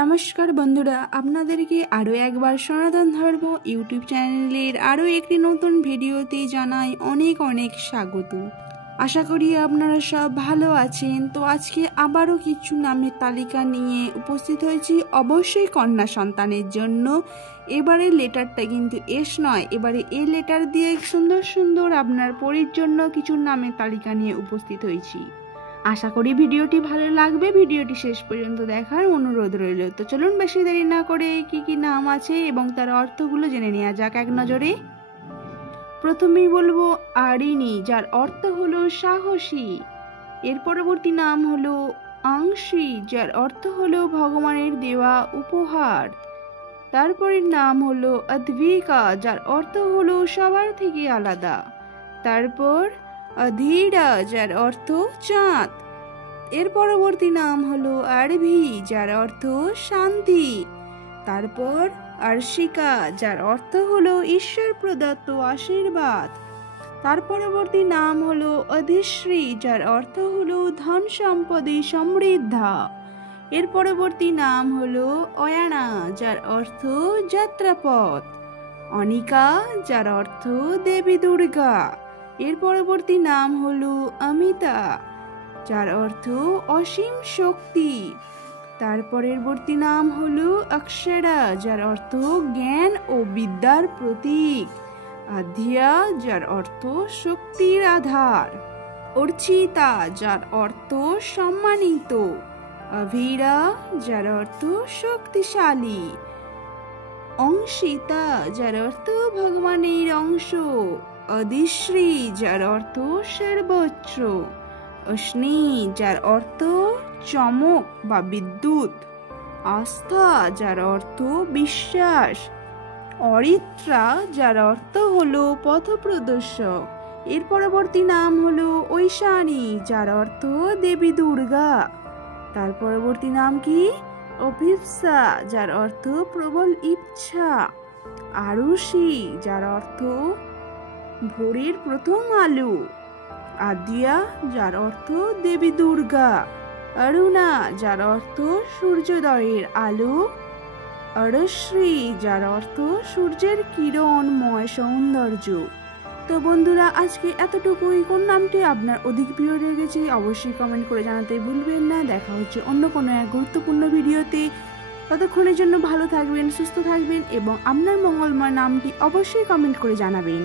নমস্কার বন্ধুরা, আপনাদেরকে আরও একবার সনাতন ধর্ম ইউটিউব চ্যানেলের আরও একটি নতুন ভিডিওতে জানাই অনেক অনেক স্বাগত। আশা করি আপনারা সব ভালো আছেন। তো আজকে আবারও কিছু নামের তালিকা নিয়ে উপস্থিত হয়েছি, অবশ্যই কন্যা সন্তানের জন্য। এবারে লেটারটা কিন্তু এস নয়, এবারে এ লেটার দিয়ে সুন্দর সুন্দর আপনার পরীর জন্য কিছু নামের তালিকা নিয়ে উপস্থিত হয়েছি। আশা করি ভিডিওটি ভালো লাগবে, ভিডিওটি শেষ পর্যন্ত দেখার অনুরোধ রইল। তো চলুন বেশি দেরি না করে কি কি নাম আছে এবং তার অর্থগুলো জেনে নেওয়া যাক এক নজরে। প্রথমেই বলবো আরিণী, যার অর্থ হলো সাহসী। এর পরবর্তী নাম হলো আংশী, যার অর্থ হলো ভগবানের দেওয়া উপহার। তারপরের নাম হলো অদ্বিকা, যার অর্থ হলো সবার থেকে আলাদা। তারপর অধীরা, যার অর্থ চাঁদ। এর পরবর্তী নাম হলো আরভি, যার অর্থ শান্তি। তারপর আর্শিকা, যার অর্থ হলো ঈশ্বর প্রদত্ত আশীর্বাদ। তার পরবর্তী নাম হলো অধিশ্রী, যার অর্থ হলো ধন সম্পদে সমৃদ্ধা। এর পরবর্তী নাম হলো অয়ানা, যার অর্থ যাত্রাপথ। অনিকা, যার অর্থ দেবী দুর্গা। এর পরবর্তী নাম হলো অমিতা, যার অর্থ অসীম শক্তি। তার পরবর্তী নাম হলো অক্ষরা, যার অর্থ জ্ঞান ও বিদ্যার প্রতীক। আধ্যা, যার অর্থ শক্তির আধার। অর্চিতা, যার অর্থ সম্মানিত। অভীরা, যার অর্থ শক্তিশালী। অংশিতা, যার অর্থ ভগবানের অংশ। অধিশ্রী, যার অর্থ সর্বোচ্চ। অশ্নি, যার অর্থ চমক বা বিদ্যুৎ। আস্থা, যার অর্থ বিশ্বাস। অরিত্রা, যার অর্থ হলো পথপ্রদর্শক। এর পরবর্তী নাম হলো ঐশানী, যার অর্থ দেবী দুর্গা। তার পরবর্তী নাম কি? অভিপ্সা, যার অর্থ প্রবল ইচ্ছা। আরুষি, যার অর্থ ভোরের প্রথম আলো। আদ্যা, যার অর্থ দেবী দুর্গা। অরুণা, যার অর্থ সূর্যোদয়ের আলো। অরশ্রী, যার অর্থ সূর্যের কিরণময় সৌন্দর্য। তো বন্ধুরা, আজকে এতটুকুই। কোন নামটি আপনার অধিক প্রিয় লেগেছে অবশ্যই কমেন্ট করে জানাতে ভুলবেন না। দেখা হচ্ছে অন্য কোনো এক গুরুত্বপূর্ণ ভিডিওতে। ততক্ষণের জন্য ভালো থাকবেন, সুস্থ থাকবেন এবং আপনার মঙ্গলময় নামটি অবশ্যই কমেন্ট করে জানাবেন।